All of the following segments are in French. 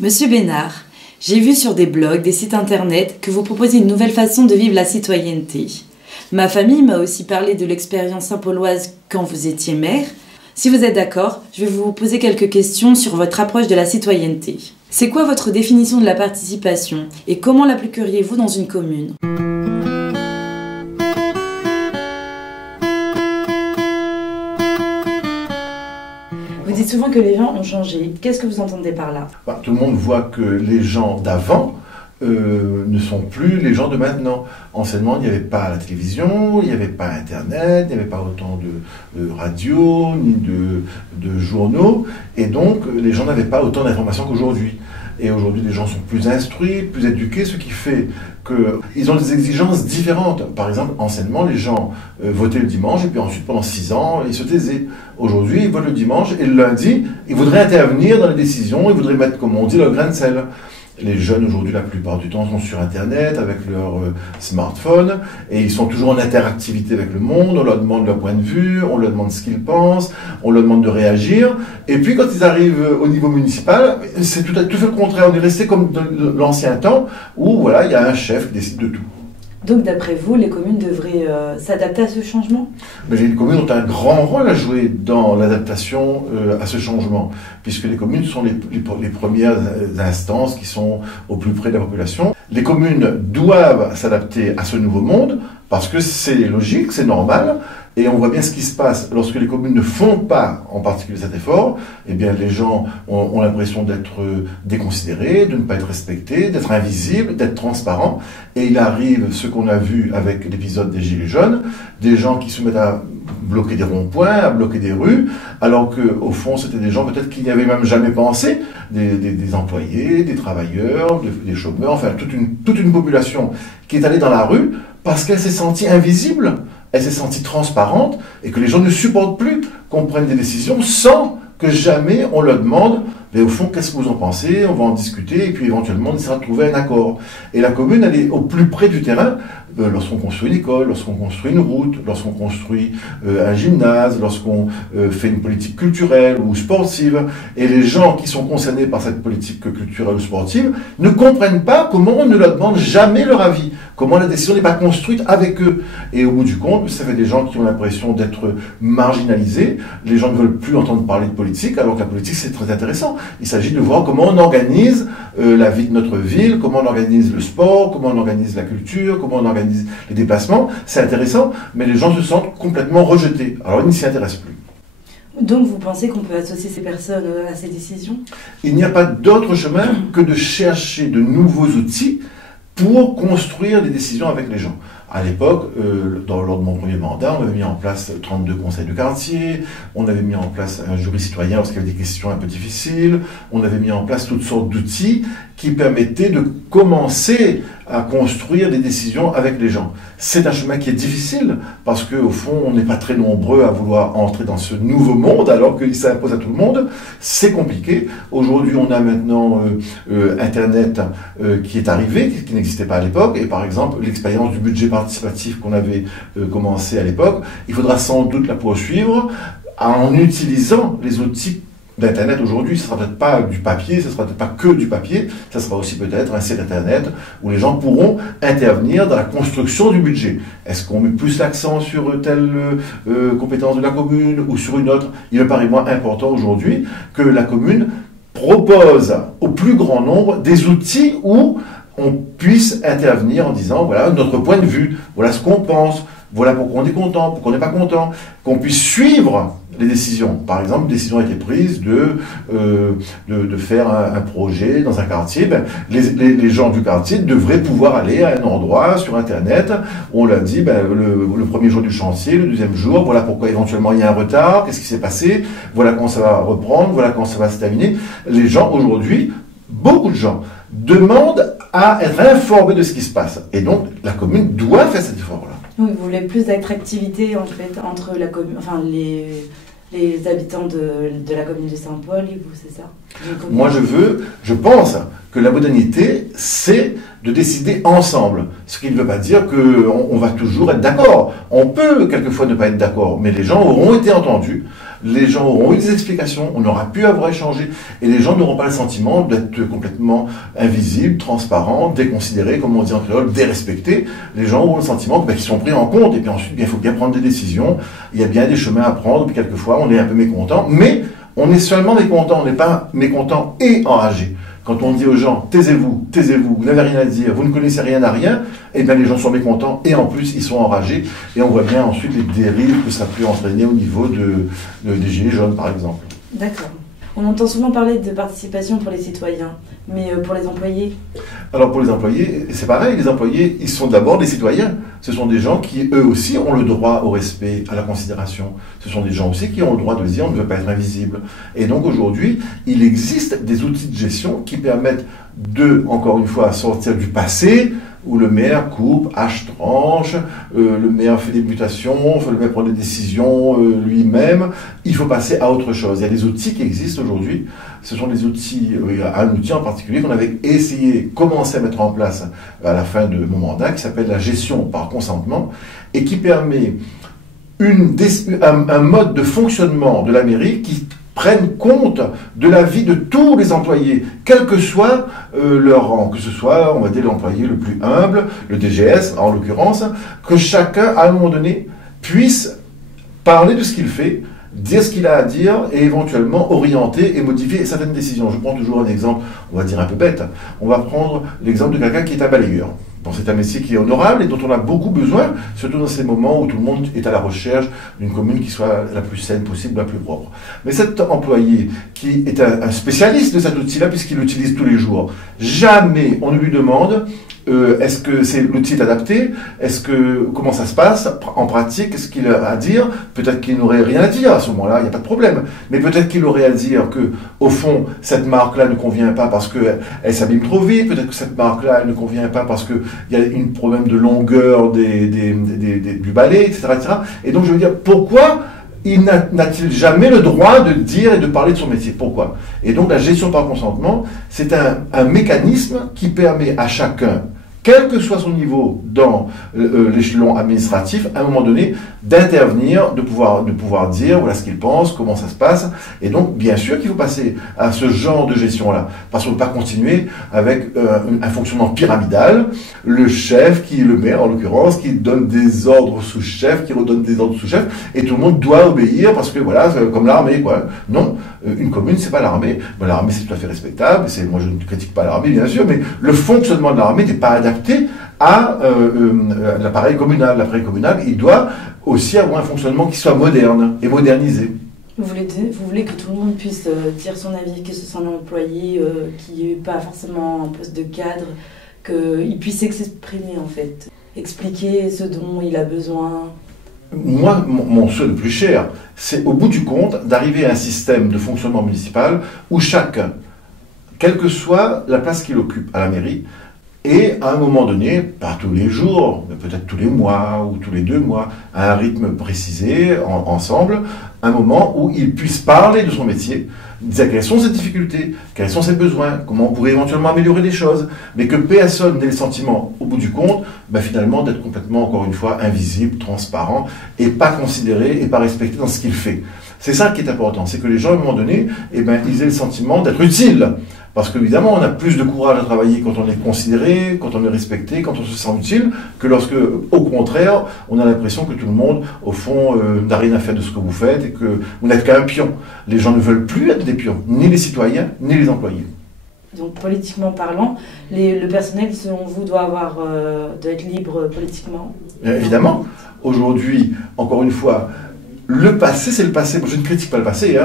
Monsieur Bénard, j'ai vu sur des blogs, des sites internet que vous proposez une nouvelle façon de vivre la citoyenneté. Ma famille m'a aussi parlé de l'expérience saint-pauloise quand vous étiez maire. Si vous êtes d'accord, je vais vous poser quelques questions sur votre approche de la citoyenneté. C'est quoi votre définition de la participation et comment l'appliqueriez-vous dans une commune ? Vous dites souvent que les gens ont changé. Qu'est-ce que vous entendez par là ? Tout le monde voit que les gens d'avant ne sont plus les gens de maintenant. Anciennement, il n'y avait pas la télévision, il n'y avait pas Internet, il n'y avait pas autant de radio, ni de journaux, et donc les gens n'avaient pas autant d'informations qu'aujourd'hui. Et aujourd'hui, les gens sont plus instruits, plus éduqués, ce qui fait qu'ils ont des exigences différentes. Par exemple, anciennement, les gens votaient le dimanche, et puis ensuite, pendant 6 ans, ils se taisaient. Aujourd'hui, ils votent le dimanche, et le lundi, ils voudraient intervenir dans les décisions, ils voudraient mettre, comme on dit, leur grain de sel. Les jeunes aujourd'hui, la plupart du temps, sont sur Internet avec leur smartphone et ils sont toujours en interactivité avec le monde. On leur demande leur point de vue, on leur demande ce qu'ils pensent, on leur demande de réagir. Et puis quand ils arrivent au niveau municipal, c'est tout fait le contraire. On est resté comme dans l'ancien temps où voilà, il y a un chef qui décide de tout. Donc d'après vous, les communes devraient s'adapter à ce changement ? Mais les communes ont un grand rôle à jouer dans l'adaptation à ce changement, puisque les communes sont les premières instances qui sont au plus près de la population. Les communes doivent s'adapter à ce nouveau monde, parce que c'est logique, c'est normal, et on voit bien ce qui se passe lorsque les communes ne font pas en particulier cet effort. Eh bien, les gens ont l'impression d'être déconsidérés, de ne pas être respectés, d'être invisibles, d'être transparents. Et il arrive ce qu'on a vu avec l'épisode des Gilets jaunes, des gens qui se mettent à bloquer des ronds-points, à bloquer des rues, alors qu'au fond, c'était des gens peut-être qui n'y avaient même jamais pensé, des employés, des travailleurs, des chômeurs, enfin toute une population qui est allée dans la rue parce qu'elle s'est sentie invisible. Elle s'est sentie transparente et que les gens ne supportent plus qu'on prenne des décisions sans que jamais on leur demande mais au fond, qu'est-ce que vous en pensez ? On va en discuter et puis éventuellement on essaiera de trouver un accord. Et la commune, elle est au plus près du terrain lorsqu'on construit une école, lorsqu'on construit une route, lorsqu'on construit un gymnase, lorsqu'on fait une politique culturelle ou sportive. Et les gens qui sont concernés par cette politique culturelle ou sportive ne comprennent pas comment on ne leur demande jamais leur avis, comment la décision n'est pas construite avec eux. Et au bout du compte, ça fait des gens qui ont l'impression d'être marginalisés. Les gens ne veulent plus entendre parler de politique, alors que la politique, c'est très intéressant. Il s'agit de voir comment on organise la vie de notre ville, comment on organise le sport, comment on organise la culture, comment on organise les déplacements. C'est intéressant, mais les gens se sentent complètement rejetés. Alors ils ne s'y intéressent plus. Donc vous pensez qu'on peut associer ces personnes à ces décisions ? Il n'y a pas d'autre chemin que de chercher de nouveaux outils pour construire des décisions avec les gens. À l'époque, lors de mon premier mandat, on avait mis en place 32 conseils de quartier, on avait mis en place un jury citoyen lorsqu'il y avait des questions un peu difficiles, on avait mis en place toutes sortes d'outils qui permettaient de commencer à construire des décisions avec les gens. C'est un chemin qui est difficile parce qu'au fond, on n'est pas très nombreux à vouloir entrer dans ce nouveau monde alors qu'il s'impose à tout le monde. C'est compliqué. Aujourd'hui, on a maintenant Internet qui est arrivé, qui n'existait pas à l'époque. Et par exemple, l'expérience du budget participatif qu'on avait commencé à l'époque, il faudra sans doute la poursuivre en utilisant les outils d'Internet aujourd'hui. Ce ne sera peut-être pas du papier, ce ne sera peut-être pas que du papier, ça sera aussi peut-être un site Internet où les gens pourront intervenir dans la construction du budget. Est-ce qu'on met plus l'accent sur telle compétence de la commune ou sur une autre ? Il me paraît moins important aujourd'hui que la commune propose au plus grand nombre des outils où on puisse intervenir en disant voilà notre point de vue, voilà ce qu'on pense, voilà pourquoi on est content, pourquoi on n'est pas content, qu'on puisse suivre les décisions. Par exemple, une décision a été prise de faire un projet dans un quartier. Les gens du quartier devraient pouvoir aller à un endroit sur Internet où on leur dit le premier jour du chantier, le deuxième jour, voilà pourquoi éventuellement il y a un retard, qu'est-ce qui s'est passé, voilà quand ça va reprendre, voilà quand ça va se terminer. Les gens aujourd'hui, beaucoup de gens, demandent à être informés de ce qui se passe. Et donc, la commune doit faire cet effort-là. Oui, vous voulez plus d'attractivité en fait entre la commune, enfin les habitants de la commune de Saint-Paul et vous, c'est ça ? Moi, je pense que la modernité, c'est de décider ensemble. Ce qui ne veut pas dire qu'on va toujours être d'accord. On peut quelquefois ne pas être d'accord, mais les gens auront été entendus. les gens auront eu des explications, on aura pu avoir échangé, et les gens n'auront pas le sentiment d'être complètement invisibles, transparents, déconsidérés, comme on dit en créole, dérespectés. Les gens auront le sentiment qu'ils sont pris en compte, et puis ensuite, il faut bien prendre des décisions, il y a bien des chemins à prendre, puis quelquefois, on est un peu mécontent, mais on est seulement mécontent, on n'est pas mécontent et enragé. Quand on dit aux gens, taisez-vous, vous n'avez rien à dire, vous ne connaissez rien à rien, eh bien les gens sont mécontents et en plus ils sont enragés. Et on voit bien ensuite les dérives que ça peut entraîner au niveau des gilets jaunes par exemple. D'accord. On entend souvent parler de participation pour les citoyens, mais pour les employés? Alors pour les employés, c'est pareil, les employés, ils sont d'abord des citoyens. Ce sont des gens qui, eux aussi, ont le droit au respect, à la considération. Ce sont des gens aussi qui ont le droit de dire on ne veut pas être invisible. Et donc aujourd'hui, il existe des outils de gestion qui permettent de, encore une fois, sortir du passé, où le maire coupe, hache, tranche, le maire fait des mutations, le maire prend des décisions lui-même. Il faut passer à autre chose. Il y a des outils qui existent aujourd'hui. Ce sont des outils, un outil en particulier qu'on avait essayé, commencé à mettre en place à la fin de mon mandat, qui s'appelle la gestion par consentement, et qui permet un mode de fonctionnement de la mairie qui prennent compte de la vie de tous les employés, quel que soit leur rang, que ce soit, on va dire, l'employé le plus humble, le DGS en l'occurrence, que chacun, à un moment donné, puisse parler de ce qu'il fait, dire ce qu'il a à dire et éventuellement orienter et modifier certaines décisions. Je prends toujours un exemple, on va dire un peu bête. On va prendre l'exemple de quelqu'un qui est un balayeur. Bon, c'est un métier qui est honorable et dont on a beaucoup besoin, surtout dans ces moments où tout le monde est à la recherche d'une commune qui soit la plus saine possible, la plus propre. Mais cet employé qui est un spécialiste de cet outil-là, puisqu'il l'utilise tous les jours, jamais on ne lui demande est-ce que l'outil est adapté, comment ça se passe en pratique, qu'est-ce qu'il a à dire. Peut-être qu'il n'aurait rien à dire à ce moment-là, il n'y a pas de problème. Mais peut-être qu'il aurait à dire que, au fond, cette marque-là ne convient pas parce qu'elle s'abîme trop vite. Peut-être que cette marque-là, elle ne convient pas parce qu'il y a un problème de longueur du balai, etc., etc. Et donc, je veux dire, pourquoi n'a-t-il jamais le droit de dire et de parler de son métier? Pourquoi? Et donc, la gestion par consentement, c'est un mécanisme qui permet à chacun, quel que soit son niveau dans l'échelon administratif, à un moment donné, d'intervenir, de pouvoir dire voilà ce qu'il pense, comment ça se passe. Et donc, bien sûr qu'il faut passer à ce genre de gestion-là. Parce qu'on ne peut pas continuer avec un fonctionnement pyramidal. Le chef, qui est le maire en l'occurrence, qui donne des ordres aux sous-chefs, qui redonne des ordres aux sous-chefs, et tout le monde doit obéir parce que voilà, comme l'armée, quoi. Non, une commune, c'est pas l'armée. Bon, l'armée, c'est tout à fait respectable. Moi, je ne critique pas l'armée, bien sûr, mais le fonctionnement de l'armée n'est pas adapté à l'appareil communal. L'appareil communal, il doit aussi avoir un fonctionnement qui soit moderne et modernisé. Vous voulez que tout le monde puisse dire son avis, que ce soit un employé qui n'est pas forcément en poste de cadre, qu'il puisse s'exprimer en fait, expliquer ce dont il a besoin. Moi, mon souhait le plus cher, c'est au bout du compte d'arriver à un système de fonctionnement municipal où chacun, quelle que soit la place qu'il occupe à la mairie, et à un moment donné, pas tous les jours, mais peut-être tous les mois ou tous les 2 mois, à un rythme précisé, ensemble, un moment où il puisse parler de son métier, dire quelles sont ses difficultés, quels sont ses besoins, comment on pourrait éventuellement améliorer les choses, mais que personne n'ait le sentiment, au bout du compte, finalement d'être complètement, encore une fois, invisible, transparent, et pas considéré et pas respecté dans ce qu'il fait. C'est ça qui est important, c'est que les gens, à un moment donné, ils aient le sentiment d'être utiles. Parce qu'évidemment, on a plus de courage à travailler quand on est considéré, quand on est respecté, quand on se sent utile, que lorsque, au contraire, on a l'impression que tout le monde, au fond, n'a rien à faire de ce que vous faites et que vous n'êtes qu'un pion. Les gens ne veulent plus être des pions, ni les citoyens, ni les employés. Donc, politiquement parlant, le personnel, selon vous, doit être libre politiquement? Évidemment. Aujourd'hui, encore une fois, le passé, c'est le passé. Moi, je ne critique pas le passé.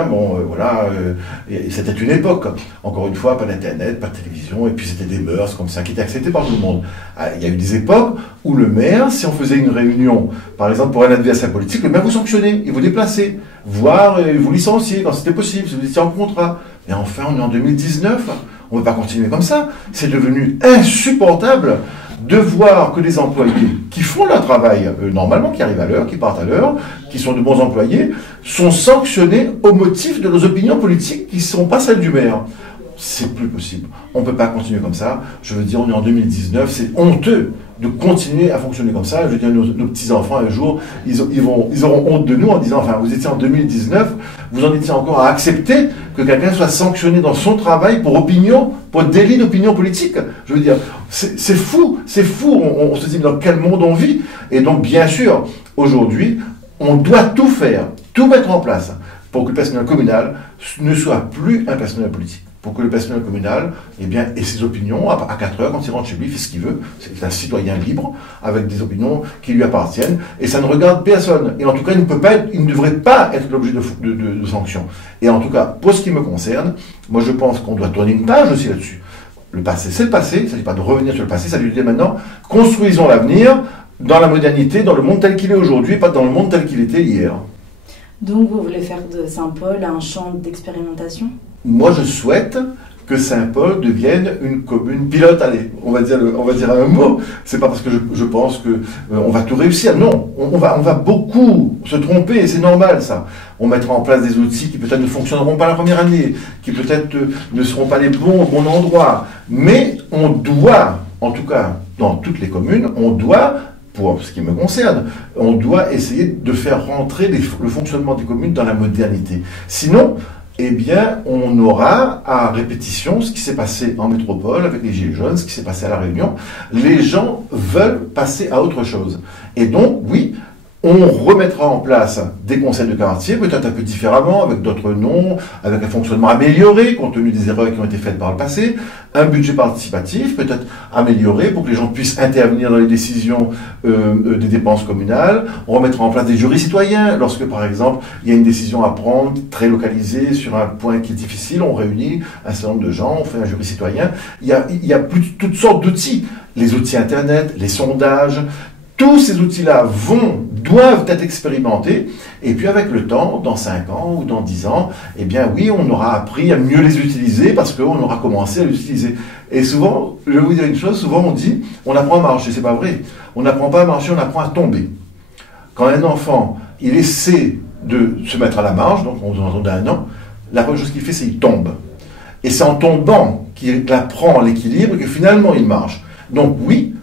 C'était une époque. Encore une fois, pas d'internet, pas de télévision, et puis c'était des mœurs comme ça qui étaient acceptées par tout le monde. Il y a eu des époques où le maire, si on faisait une réunion, par exemple pour un adversaire politique, le maire vous sanctionnait, il vous déplaçait, voire vous licenciait quand c'était possible, si vous étiez en contrat. Et enfin, on est en 2019. On ne peut pas continuer comme ça. C'est devenu insupportable de voir que les employés qui font leur travail normalement, qui arrivent à l'heure, qui partent à l'heure, qui sont de bons employés, sont sanctionnés au motif de leurs opinions politiques qui ne sont pas celles du maire. c'est plus possible. On ne peut pas continuer comme ça. Je veux dire, on est en 2019, c'est honteux de continuer à fonctionner comme ça. Je veux dire, nos petits-enfants, un jour, ils auront honte de nous en disant, enfin, vous étiez en 2019, vous en étiez encore à accepter que quelqu'un soit sanctionné dans son travail pour opinion, pour délit d'opinion politique. Je veux dire, c'est fou, on se dit dans quel monde on vit. Et donc, bien sûr, aujourd'hui, on doit tout faire, tout mettre en place pour que le personnel communal ne soit plus un personnel politique. Pour que le personnel communal ait ses opinions à 4 heures, quand il rentre chez lui, il fait ce qu'il veut. C'est un citoyen libre, avec des opinions qui lui appartiennent, et ça ne regarde personne. Et en tout cas, il ne devrait pas être l'objet de sanctions. Et en tout cas, pour ce qui me concerne, moi je pense qu'on doit tourner une page aussi là-dessus. Le passé, c'est le passé, il ne s'agit pas de revenir sur le passé, ça veut dire maintenant, construisons l'avenir dans la modernité, dans le monde tel qu'il est aujourd'hui, pas dans le monde tel qu'il était hier. Donc vous voulez faire de Saint-Paul un champ d'expérimentation ? Moi, je souhaite que Saint-Paul devienne une commune pilote. Allez, on va dire un mot. C'est pas parce que je pense que on va tout réussir. Non, on va beaucoup se tromper et c'est normal ça. On mettra en place des outils qui peut-être ne fonctionneront pas la première année, qui peut-être ne seront pas les bons au bon endroit. Mais on doit, en tout cas dans toutes les communes, on doit, pour ce qui me concerne, on doit essayer de faire rentrer le fonctionnement des communes dans la modernité. Sinon, eh bien, on aura à répétition ce qui s'est passé en métropole avec les Gilets jaunes, ce qui s'est passé à La Réunion. Les gens veulent passer à autre chose. Et donc, oui, on remettra en place des conseils de quartier, peut-être un peu différemment, avec d'autres noms, avec un fonctionnement amélioré, compte tenu des erreurs qui ont été faites par le passé, un budget participatif, peut-être amélioré, pour que les gens puissent intervenir dans les décisions des dépenses communales. On remettra en place des jurys citoyens, lorsque, par exemple, il y a une décision à prendre, très localisée, sur un point qui est difficile, on réunit un certain nombre de gens, on fait un jury citoyen. Il y a toutes sortes d'outils, les outils Internet, les sondages. Tous ces outils-là doivent être expérimentés, et puis avec le temps, dans 5 ans ou dans 10 ans, eh bien oui, on aura appris à mieux les utiliser parce qu'on aura commencé à les utiliser. Et souvent, je vais vous dire une chose, souvent on dit, on apprend à marcher, c'est pas vrai. On n'apprend pas à marcher, on apprend à tomber. Quand un enfant, il essaie de se mettre à la marche, donc on entend d'un an, la première chose qu'il fait, c'est qu'il tombe. Et c'est en tombant qu'il apprend l'équilibre et que finalement il marche. Donc oui,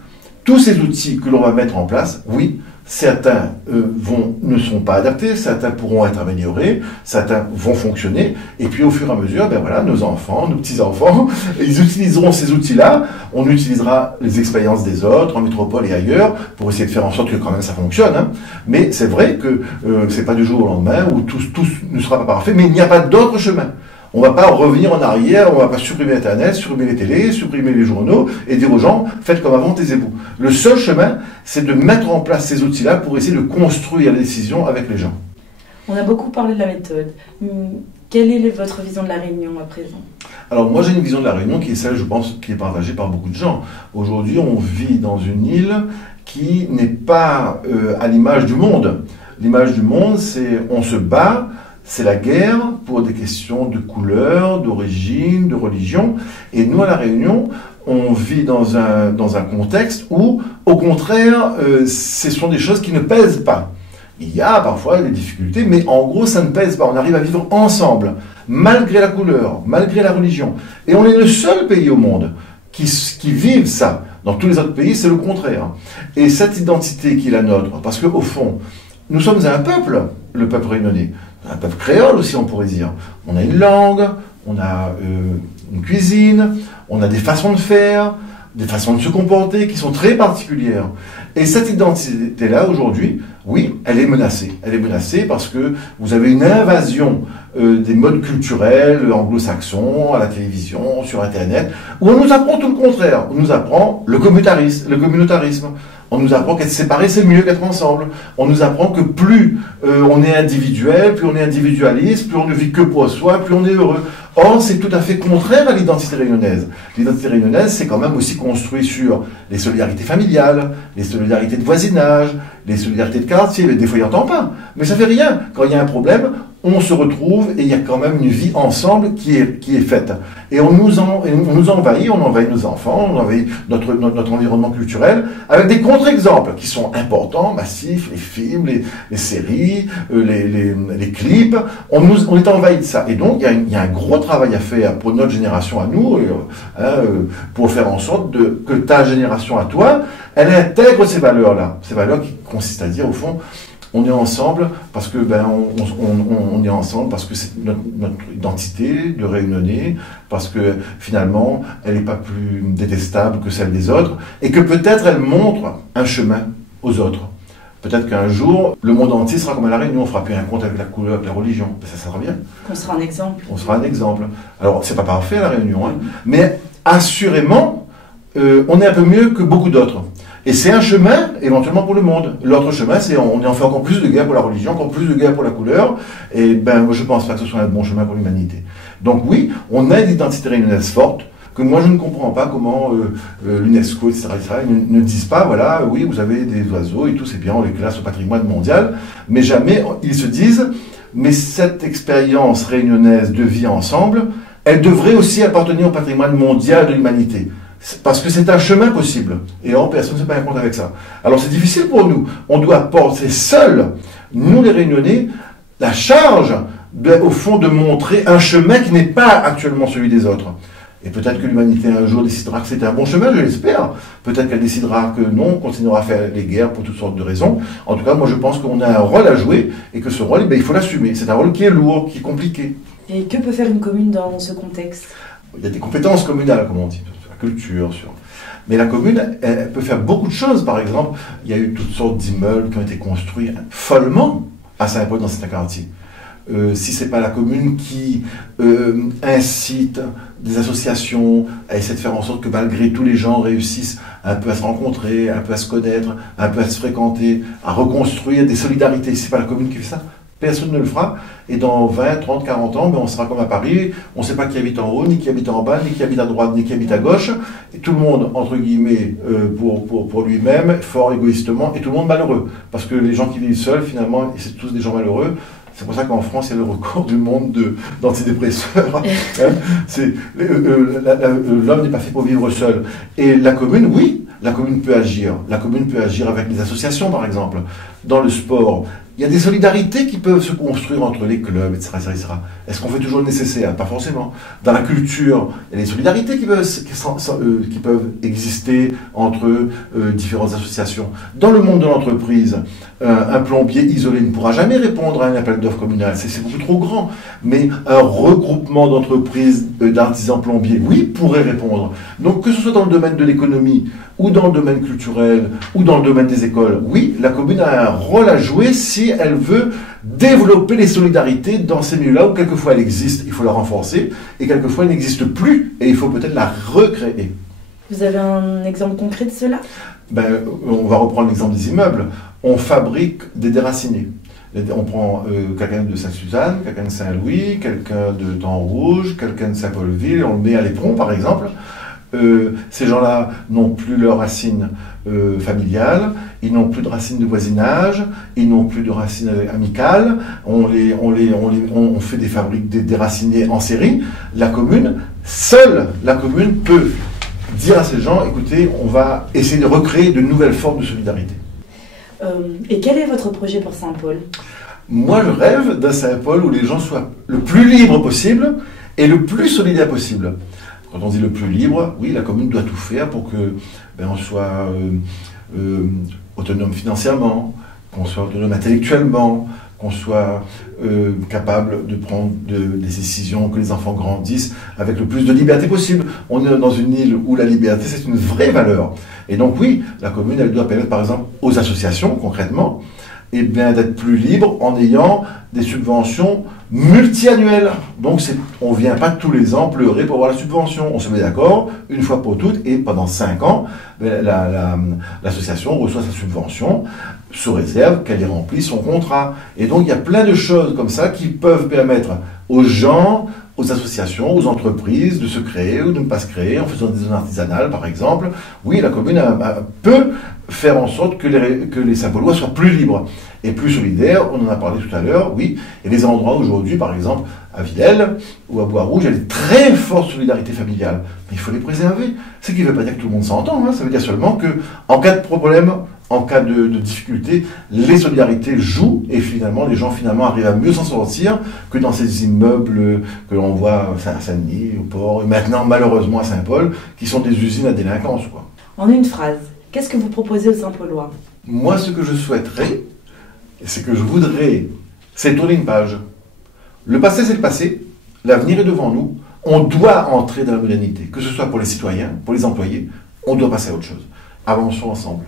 tous ces outils que l'on va mettre en place, oui, certains ne sont pas adaptés, certains pourront être améliorés, certains vont fonctionner, et puis au fur et à mesure, ben voilà, nos enfants, nos petits-enfants, ils utiliseront ces outils-là, on utilisera les expériences des autres, en métropole et ailleurs, pour essayer de faire en sorte que quand même ça fonctionne, hein. Mais c'est vrai que c'est pas du jour au lendemain, où tout ne sera pas parfait, mais il n'y a pas d'autre chemin. On ne va pas revenir en arrière, on ne va pas supprimer Internet, supprimer les télés, supprimer les journaux et dire aux gens, faites comme avant, taisez-vous. Le seul chemin, c'est de mettre en place ces outils-là pour essayer de construire les décisions avec les gens. On a beaucoup parlé de la méthode. Quelle est votre vision de la Réunion à présent ? Alors moi j'ai une vision de la Réunion qui est celle, je pense, qui est partagée par beaucoup de gens. Aujourd'hui, on vit dans une île qui n'est pas à l'image du monde. L'image du monde, c'est on se bat, c'est la guerre pour des questions de couleur, d'origine, de religion. Et nous, à La Réunion, on vit dans un contexte où, au contraire, ce sont des choses qui ne pèsent pas. Il y a parfois des difficultés, mais en gros, ça ne pèse pas. On arrive à vivre ensemble, malgré la couleur, malgré la religion. Et on est le seul pays au monde qui vive ça. Dans tous les autres pays, c'est le contraire. Et cette identité qui est la nôtre, parce qu'au fond, nous sommes un peuple, le peuple réunionnais. Un peuple créole aussi, on pourrait dire. On a une langue, on a une cuisine, on a des façons de faire, des façons de se comporter qui sont très particulières. Et cette identité-là, aujourd'hui, oui, elle est menacée. Elle est menacée parce que vous avez une invasion des modes culturels anglo-saxons, à la télévision, sur Internet, où on nous apprend tout le contraire. On nous apprend le communautarisme. On nous apprend qu'être séparé, c'est mieux qu'être ensemble. On nous apprend que plus on est individuel, plus on est individualiste, plus on ne vit que pour soi, plus on est heureux. Or, c'est tout à fait contraire à l'identité réunionnaise. L'identité réunionnaise, c'est quand même aussi construit sur les solidarités familiales, les solidarités de voisinage, les solidarités de quartier. Des fois, il n'y entend pas. Mais ça fait rien. Quand il y a un problème, on se retrouve et il y a quand même une vie ensemble qui est faite. Et on nous envahit nos enfants, on envahit notre environnement culturel, avec des contre-exemples qui sont importants, massifs, les films, les séries, les clips. On est envahi de ça. Et donc, il y a un gros travail à faire pour notre génération à nous, pour faire en sorte que ta génération à toi, elle intègre ces valeurs-là. Ces valeurs qui consistent à dire, au fond, on est ensemble parce que on est ensemble parce que c'est notre identité de Réunionnais, parce que finalement elle n'est pas plus détestable que celle des autres, et que peut-être elle montre un chemin aux autres. Peut-être qu'un jour, le monde entier sera comme à La Réunion, on ne fera plus un compte avec la couleur, avec la religion. Ça sera bien. On sera un exemple. On sera un exemple. Alors, c'est pas parfait La Réunion, hein, mais assurément, on est un peu mieux que beaucoup d'autres. Et c'est un chemin, éventuellement, pour le monde. L'autre chemin, c'est on en fait encore plus de guerre pour la religion, encore plus de guerre pour la couleur. Et je pense pas que ce soit un bon chemin pour l'humanité. Donc oui, on a une identité réunionnaise forte, que moi je ne comprends pas comment l'UNESCO, etc., ne disent pas, voilà, oui, vous avez des oiseaux et tout, c'est bien, on les classe au patrimoine mondial, mais jamais ils se disent, mais cette expérience réunionnaise de vie ensemble, elle devrait aussi appartenir au patrimoine mondial de l'humanité. Parce que c'est un chemin possible. Et or, personne ne se met un compte avec ça. Alors c'est difficile pour nous. On doit porter seuls, nous les Réunionnais, la charge, au fond, de montrer un chemin qui n'est pas actuellement celui des autres. Et peut-être que l'humanité un jour décidera que c'est un bon chemin, je l'espère. Peut-être qu'elle décidera que non, on continuera à faire les guerres pour toutes sortes de raisons. En tout cas, moi je pense qu'on a un rôle à jouer et que ce rôle, il faut l'assumer. C'est un rôle qui est lourd, qui est compliqué. Et que peut faire une commune dans ce contexte? Il y a des compétences communales, comme on dit. Culture, mais la commune, elle peut faire beaucoup de choses. Par exemple, il y a eu toutes sortes d'immeubles qui ont été construits follement à Saint-Paul dans certains quartiers. Si c'est pas la commune qui incite des associations à essayer de faire en sorte que malgré tout les gens réussissent un peu à se rencontrer, un peu à se connaître, un peu à se fréquenter, à reconstruire des solidarités, si c'est pas la commune qui fait ça, personne ne le fera, et dans 20, 30, 40 ans, on sera comme à Paris, on ne sait pas qui habite en haut, ni qui habite en bas, ni qui habite à droite, ni qui habite à gauche, et tout le monde, entre guillemets, pour lui-même, fort égoïstement, et tout le monde malheureux. Parce que les gens qui vivent seuls, finalement, c'est tous des gens malheureux. C'est pour ça qu'en France, il y a le record du monde d'antidépresseurs. L'homme n'est pas fait pour vivre seul. Et la commune, oui, la commune peut agir. La commune peut agir avec les associations, par exemple. Dans le sport, il y a des solidarités qui peuvent se construire entre les clubs, etc. etc. Est-ce qu'on fait toujours le nécessaire? Pas forcément. Dans la culture, il y a des solidarités qui peuvent exister entre différentes associations. Dans le monde de l'entreprise, un plombier isolé ne pourra jamais répondre à un appel d'offres communal. C'est beaucoup trop grand. Mais un regroupement d'entreprises d'artisans plombiers, oui, pourrait répondre. Donc que ce soit dans le domaine de l'économie, ou dans le domaine culturel, ou dans le domaine des écoles, oui, la commune a un rôle à jouer si elle veut développer les solidarités dans ces milieux-là où quelquefois elle existe, il faut la renforcer, et quelquefois elle n'existe plus, et il faut peut-être la recréer. Vous avez un exemple concret de cela? On va reprendre l'exemple des immeubles. On fabrique des déracinés. On prend quelqu'un de Sainte-Suzanne, quelqu'un de Saint-Louis, quelqu'un de Temps-Rouge, quelqu'un de Saint-Paulville, on le met à l'Éperon par exemple. Ces gens-là n'ont plus leurs racines familiales, ils n'ont plus de racines de voisinage, ils n'ont plus de racines amicales, on fait des déracinés en série. Seule la commune peut dire à ces gens, écoutez, on va essayer de recréer de nouvelles formes de solidarité. Et quel est votre projet pour Saint-Paul? Moi, je rêve d'un Saint-Paul où les gens soient le plus libres possible et le plus solidaires possible. Quand on dit le plus libre, oui, la commune doit tout faire pour que on soit autonome financièrement, qu'on soit autonome intellectuellement, qu'on soit capable de prendre des décisions, que les enfants grandissent avec le plus de liberté possible. On est dans une île où la liberté, c'est une vraie valeur. Et donc oui, la commune, elle doit permettre par exemple aux associations, concrètement, d'être plus libre en ayant des subventions multi-annuelles. Donc on ne vient pas tous les ans pleurer pour avoir la subvention. On se met d'accord une fois pour toutes et pendant 5 ans, l'association reçoit sa subvention sous réserve qu'elle ait rempli son contrat. Et donc il y a plein de choses comme ça qui peuvent permettre aux gens, aux associations, aux entreprises de se créer ou de ne pas se créer en faisant des zones artisanales, par exemple. Oui, la commune peut faire en sorte que les Saint-Paulois soient plus libres et plus solidaires. On en a parlé tout à l'heure, oui. Il y a des endroits aujourd'hui, par exemple, à Villèle ou à Bois-Rouge, il y a une très forte solidarité familiale. Mais il faut les préserver. Ce qui ne veut pas dire que tout le monde s'entend. Ça veut dire seulement que, en cas de problème, en cas de difficulté, les solidarités jouent et finalement, les gens arrivent à mieux s'en sortir que dans ces immeubles que l'on voit à Saint-Denis, au port, et maintenant malheureusement à Saint-Paul, qui sont des usines à délinquance, quoi. En une phrase, qu'est-ce que vous proposez aux Saint-Paulois? Moi, ce que je souhaiterais, c'est que je voudrais, c'est tourner une page. Le passé, c'est le passé. L'avenir est devant nous. On doit entrer dans la modernité, que ce soit pour les citoyens, pour les employés. On doit passer à autre chose. Avançons ensemble.